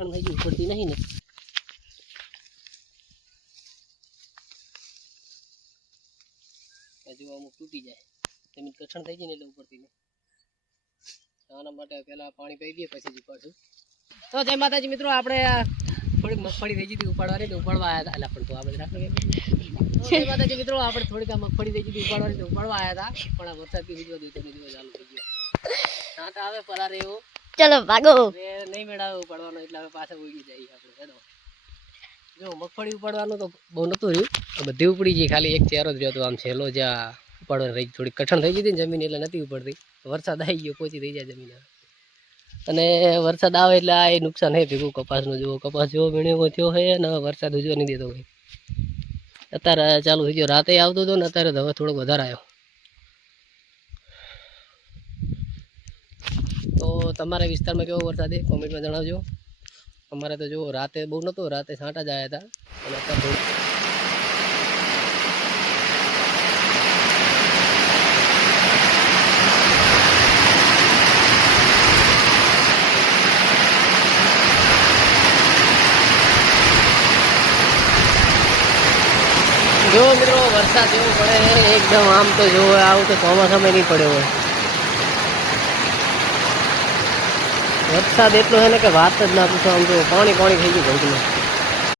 કઠણ થઈ ગઈ ઉપડતી નહીં ને હજુ અમુક તૂટી જાય જમીન કઠણ થઈ ગઈ ને એટલે ઉપડતી નહીં આના માટે પહેલા પાણી પી દઈએ પછી જ ઉપાડશું તો જય માતાજી મિત્રો આપણે થોડીક મગફળી થઈ ગઈ ઉપાડવાની તો ઉપાડવા આવ્યા હતા પણ તો આપણે રાખો જય માતાજી મિત્રો આપણે થોડીક મગફળી થઈ ગઈ ઉપાડવાની તો ઉપાડવા આવ્યા હતા પણ આ વરસાદ થી બીજો દિવસ ચાલુ થઈ ગયો સાંટા આવે પરારે એવો ચલો ભાગો નહીં મેળાવે ઉપાડવાનો એટલે હવે પાછા ઉગી જાય આપણે હેડો જો મગફળી ઉપાડવાનું તો બહુ નતું રહ્યું બધી ઉપડી ગઈ ખાલી એક ચેરો જ રહ્યો હતો આમ છેલ્લો જ્યાં ઉપાડવાની રહી થોડી કઠણ થઈ ગઈ હતી ને જમીન એટલે નથી ઉપડતી વરસાદ આવી ગયો પહોંચી થઈ જાય જમીન અને વરસાદ આવે એટલે આ એ નુકસાન હે ભેગું કપાસનું જુઓ કપાસ જેવો વીણેવો થયો છે અને વરસાદ ઉજવા નહીં દેતો હોય અત્યારે ચાલુ થઈ ગયો રાતે આવતો હતો ને અત્યારે હવે થોડોક વધારે આવ્યો તો તમારા વિસ્તારમાં કેવો વરસાદ છે કોમેન્ટમાં જણાવજો અમારે તો જો રાતે બહુ નહોતો રાતે છાંટા જ આવ્યા હતા અને અત્યારે જો મિત્રો વરસાદ જેવો પડે એકદમ આમ તો જો આવું તો ચોમાસામાં નહીં પડ્યો હોય વરસાદ એટલો છે ને કે વાત જ ના પૂછો આમ તો પાણી પાણી થઈ ગયું ઘઉંમાં